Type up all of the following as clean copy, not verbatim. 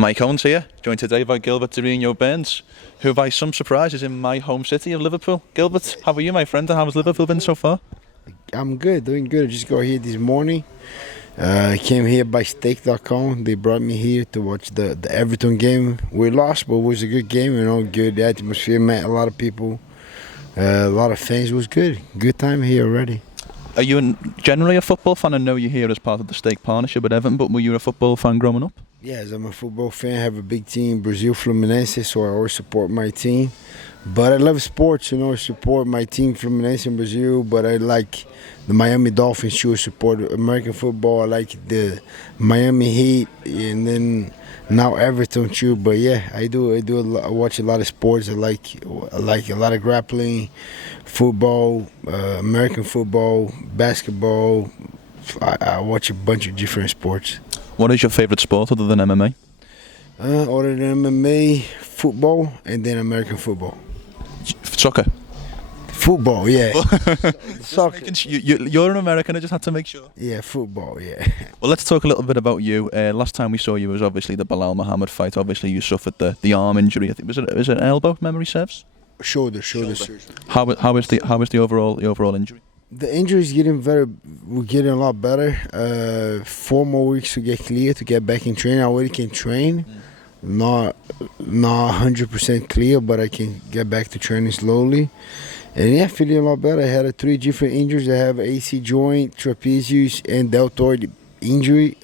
Mike Owens here, joined today by Gilbert Burns, who by some surprise is in my home city of Liverpool. Gilbert, how are you, my friend, and how has Liverpool been so far? I'm good, doing good. I just got here this morning. Came here by steak.com. They brought me here to watch the Everton game. We lost, but it was a good game, good atmosphere, met a lot of people, a lot of fans. It was good. Good time here already. Are you generally a football fan? I know you're here as part of the Steak partnership with Everton, but were you a football fan growing up? Yes, I'm a football fan. I have a big team, Brazil Fluminense, so I always support my team. But I love sports, I support my team Fluminense in Brazil, but I like the Miami Dolphins too. I support American football. I like the Miami Heat, and then now Everton too. But yeah, I watch a lot of sports. I like a lot of grappling, football, American football, basketball. I watch a bunch of different sports. What is your favourite sport other than MMA? Other than MMA, football, and then American football. Soccer? Football, yeah. Soccer. You're an American, I just had to make sure. Yeah, football, yeah. Well, let's talk a little bit about you. Last time we saw you was obviously the belalmuhamad fight. Obviously, you suffered the arm injury. I think was it an elbow, if memory serves? Shoulder. How is the overall injury? The injury is we're getting a lot better. 4 more weeks to get clear, to get back in training. I already can train. Not 100% clear, but I can get back to training slowly. And yeah, feeling a lot better. I had 3 different injuries. I have AC joint, trapezius, and deltoid injury.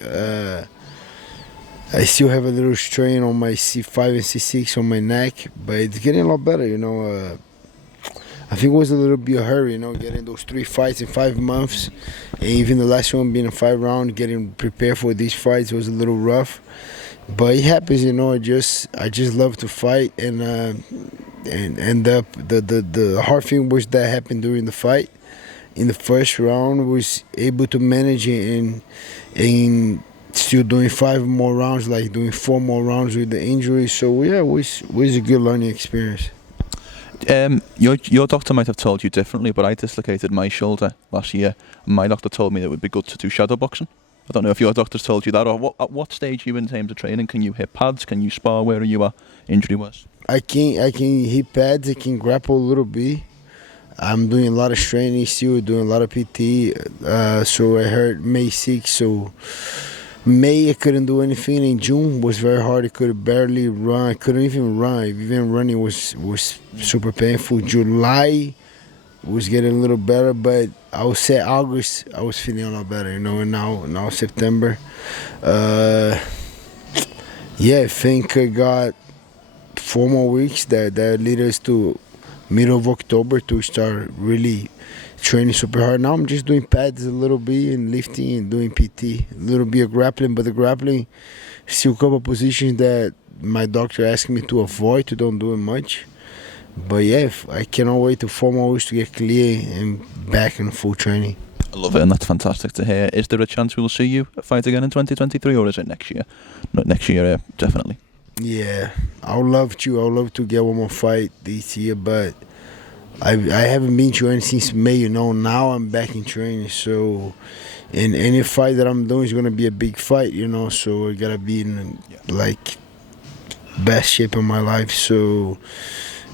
I still have a little strain on my C5 and C6 on my neck, but it's getting a lot better, I think it was a little bit of a hurry, getting those 3 fights in 5 months. And even the last one being a 5 round, getting prepared for these fights was a little rough. But it happens, I just love to fight, and the hard thing was that happened during the fight. In the first round, was able to manage it and still doing 5 more rounds, like doing 4 more rounds with the injury. So yeah, it was a good learning experience. Your doctor might have told you differently, but I dislocated my shoulder last year, and my doctor told me that it would be good to do shadow boxing. I don't know if your doctor's told you that, or at what stage are you in terms of training? Can you hit pads? Can you spar? Where are you at injury-wise? I can hit pads. I can grapple a little bit. I'm doing a lot of training still, doing a lot of PT. So I hurt May 6th. So May I couldn't do anything. In June was very hard. I could barely run. I couldn't even run. Even running was super painful. July was getting a little better, but I would say August I was feeling a lot better, and now September. I think I got 4 more weeks that lead us to middle of October to start really training super hard. Now I'm just doing pads a little bit and lifting and doing PT, a little bit of grappling, but the grappling still a couple positions that my doctor asked me to avoid, to don't do it much. But yeah, I cannot wait to 4 more weeks to get clear and back in full training. I love it, and that's fantastic to hear. Is there a chance we'll see you fight again in 2023, or is it next year? Not next year, definitely. Yeah, I would love to get 1 more fight this year, but I haven't been training since May, Now I'm back in training, so and any fight that I'm doing is going to be a big fight, so I got to be in, best shape of my life, so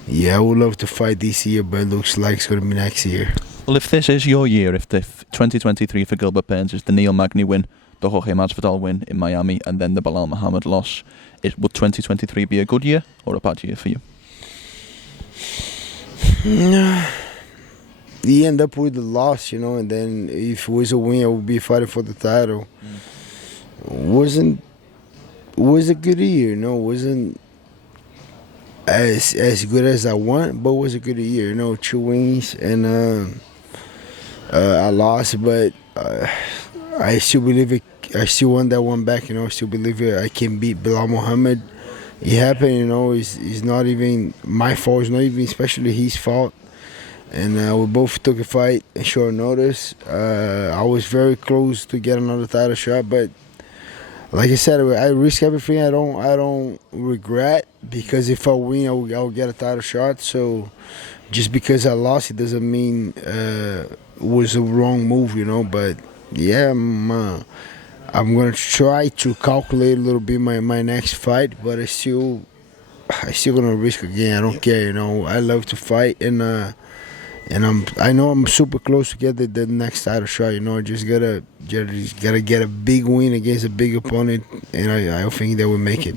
yeah, I would love to fight this year, but it looks like it's going to be next year. Well, if this is your year, if the 2023 for Gilbert Burns is the Neil Magny win, the Jorge Masvidal win in Miami, and then the belalmuhamad loss, would 2023 be a good year or a bad year for you? You end up with the loss, and then if it was a win, I would be fighting for the title. Was a good year, wasn't as good as I want, but was a good year, 2 wins, and I lost, but I still believe I still want that one back, I still believe I can beat belalmuhamad. It happened, it's not even my fault, it's not even especially his fault. And we both took a fight in short notice. I was very close to get another title shot, but like I said, I risk everything. I don't regret, because if I win, I'll get a title shot. So just because I lost, it doesn't mean was a wrong move, But yeah, I'm gonna try to calculate a little bit my next fight, but I still gonna risk again. I don't care, I love to fight, and I know I'm super close to get the next title shot. I just gotta get a big win against a big opponent, and I think that will make it.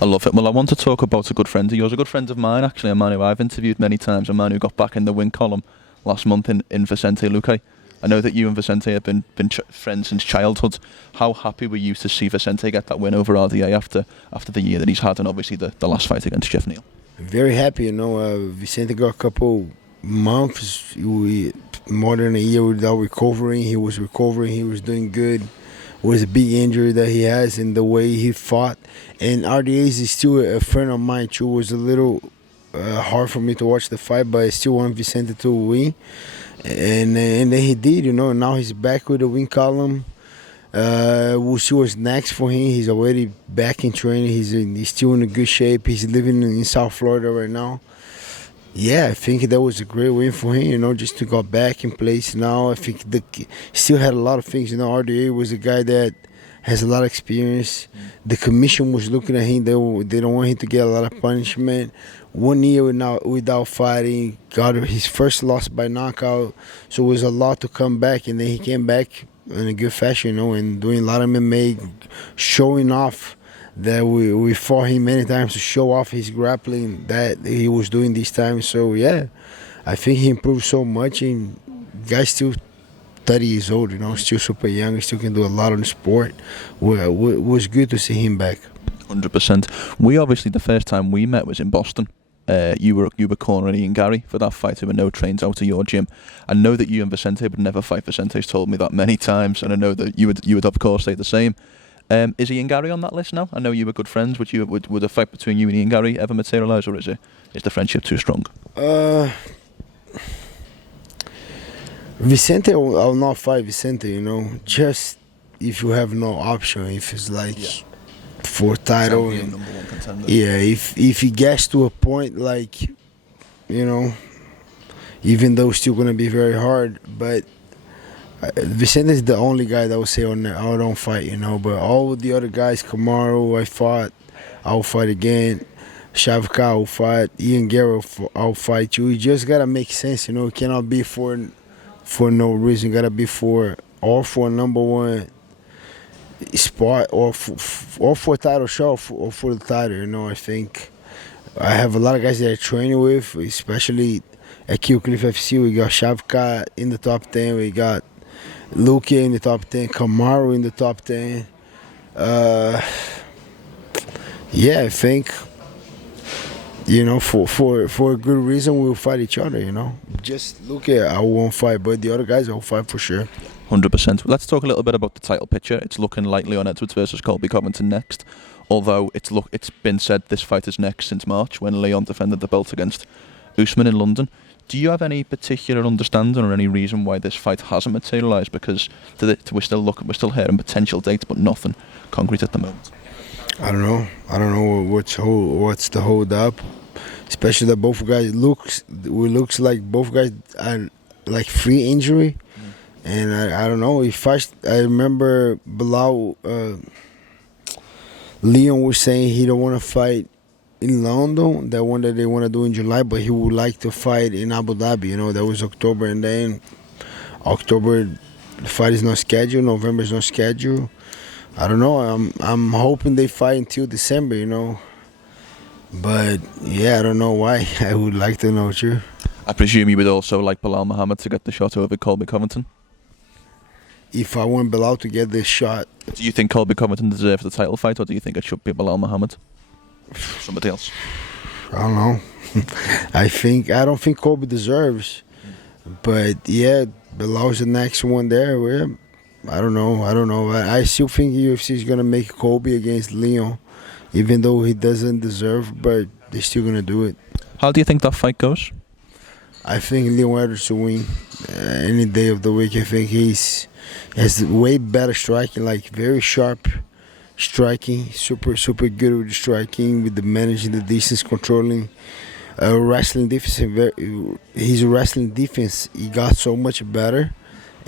I love it. Well, I want to talk about a good friend of yours, a good friend of mine, actually, a man who I've interviewed many times, a man who got back in the win column last month in Vicente Luque. I know that you and Vicente have been friends since childhood. How happy were you to see Vicente get that win over RDA after the year that he's had, and obviously the last fight against Jeff Neal? Very happy, Vicente got a couple months, more than a year without recovering. He was recovering, he was doing good. It was a big injury that he has, and the way he fought. And RDA is still a friend of mine too. It was a little hard for me to watch the fight, but I still want Vicente to win. And then he did, Now he's back with the win column. We'll see what's next for him. He's already back in training. He's still in a good shape. He's living in South Florida right now. Yeah, I think that was a great win for him, just to go back in place now. I think still had a lot of things. RDA was a guy that has a lot of experience. The commission was looking at him. They don't want him to get a lot of punishment. 1 year without fighting, got his first loss by knockout. So it was a lot to come back, and then he came back in a good fashion, and doing a lot of MMA, showing off that we fought him many times to show off his grappling that he was doing this time. So yeah, I think he improved so much, and guy's still 30 years old, still super young. He still can do a lot on the sport. It was good to see him back. 100%. We obviously, the first time we met was in Boston. You were cornering Iangarry for that fight. There were no trains out of your gym. I know that you and Vicente would never fight. Vicente's told me that many times, and I know that you would of course say the same. Is Iangarry on that list now? I know you were good friends. Would a fight between you and Iangarry ever materialise, or is the friendship too strong? Vicente, I'll not fight Vicente. Just if you have no option, if it's like for title, number one contender. Yeah. If he gets to a point like, even though it's still gonna be very hard, but. Vicente is the only guy that will say, I don't fight, But all the other guys, Kamaru, I fought, I'll fight again. Shavka, I'll fight. Iangarry, I'll fight you. You just gotta make sense, It cannot be for no reason. Gotta be for a number one spot, or for a title shot, or for the title. I think I have a lot of guys that I train with, especially at Kill Cliff FC. We got Shavka in the top 10. We got Luque in the top 10, Kamaru in the top 10. Yeah, I think, for a good reason we'll fight each other, Just Luque, I won't fight, but the other guys I'll fight for sure. 100%. Let's talk a little bit about the title picture. It's looking like Leon Edwards versus Colby Covington next. Although it's been said this fight is next since March, when Leon defended the belt against Usman in London. Do you have any particular understanding or any reason why this fight hasn't materialised? Because we're still hearing potential dates, but nothing concrete at the moment. I don't know what's the hold up. Especially that both guys looks like both guys are like free injury, and I don't know. I remember Bilal, Leon was saying he don't want to fight in London, that one that they want to do in July, but he would like to fight in Abu Dhabi. That was October, and then October the fight is not scheduled, November is not scheduled. I don't know. I'm hoping they fight until December, But yeah, I don't know why. I would like to know too. I presume you would also like belalmuhamad to get the shot over Colby Covington? If I want Bilal to get this shot. Do you think Colby Covington deserves the title fight, or do you think it should be belalmuhamad? Somebody else? I don't know. I don't think Colby deserves. But yeah, Bilal's the next one there. I don't know. I still think UFC is gonna make Colby against Leon, even though he doesn't deserve, but they're still gonna do it. How do you think that fight goes? I think Leon Edwards will win any day of the week. I think he has way better striking, like very sharp striking, super good with the striking, with the managing the distance, controlling, wrestling defense. His wrestling defense, he got so much better.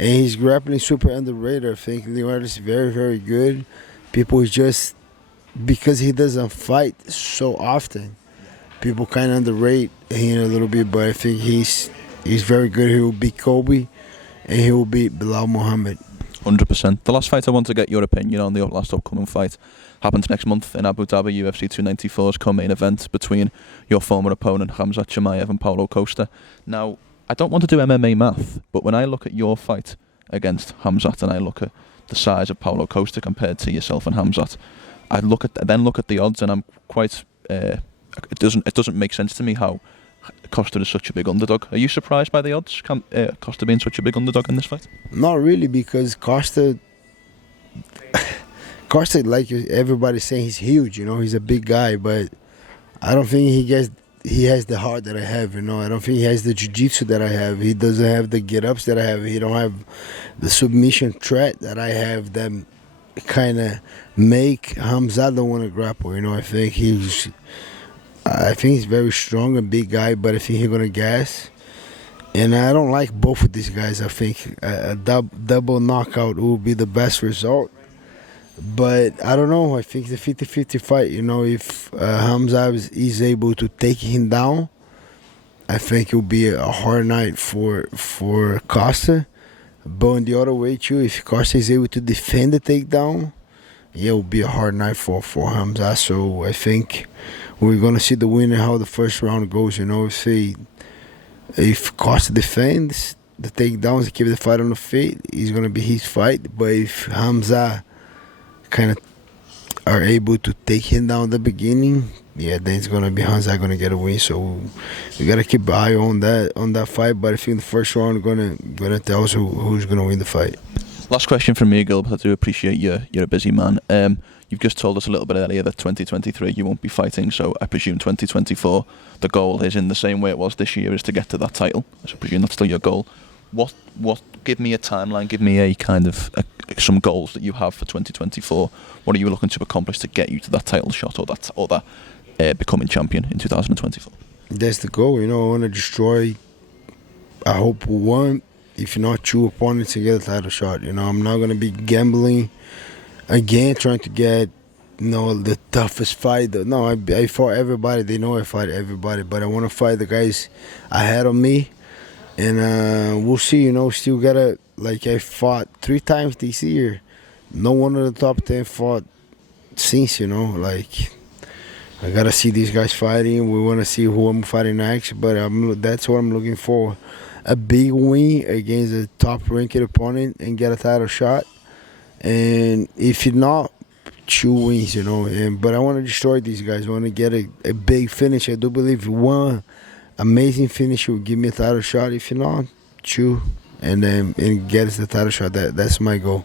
And his grappling is super underrated. I think Leonedwards is very, very good. People just, because he doesn't fight so often, people kind of underrate him a little bit, but I think he's very good. He will beat Colby, and he will beat belalmuhamad. 100%. The last fight I want to get your opinion on, the last upcoming fight, happens next month in Abu Dhabi, UFC 294's co-main event between your former opponent Khamzat Chimaev and Paulo Costa. Now, I don't want to do MMA math, but when I look at your fight against Khamzat and I look at the size of Paulo Costa compared to yourself and Khamzat, I then look at the odds, and I'm quite. It doesn't make sense to me how Costa is such a big underdog. Are you surprised by the odds, Costa being such a big underdog in this fight? Not really, because Costa, like everybody's saying, he's huge. He's a big guy, but I don't think he has the heart that I have. I don't think he has the jiu-jitsu that I have. He doesn't have the get-ups that I have. He don't have the submission threat that I have that kind of make Khamzat don't want to grapple. I think he's very strong and big guy, but I think he's gonna gas. And I don't like both of these guys. I think a double knockout will be the best result. But I don't know. I think it's a 50-50 fight. If Khamzat is able to take him down, I think it will be a hard night for Costa. But on the other way too, if Costa is able to defend the takedown, it will be a hard night for Khamzat. So I think we're gonna see the winner how the first round goes. If Costa defends the takedowns and keep the fight on the feet, it's gonna be his fight. But if Khamzat kind of are able to take him down at the beginning, then it's gonna be Khamzat gonna get a win. So we gotta keep an eye on that fight. But I think the first round gonna tell us who's gonna win the fight. Last question from me, Gilbert. I do appreciate you're a busy man. You've just told us a little bit earlier that 2023 you won't be fighting, so I presume 2024 the goal is in the same way it was this year, is to get to that title. So I presume that's still your goal. What? Give me a timeline. Give me a kind of some goals that you have for 2024. What are you looking to accomplish to get you to that title shot or that becoming champion in 2024? That's the goal. I want to destroy. I hope one, if not two opponents, to get a title shot. I'm not gonna be gambling again, trying to get the toughest fight. No, I fought everybody. They know I fight everybody, but I want to fight the guys ahead of me. And we'll see, still gotta, I fought 3 times this year. No one of the top 10 fought since, I gotta see these guys fighting. We want to see who I'm fighting next, but that's what I'm looking for. A big win against a top-ranked opponent and get a title shot. And if not, 2 wins, but I want to destroy these guys. I want to get a big finish. I do believe one amazing finish will give me a title shot. If not, 2, and get us the title shot. That's my goal.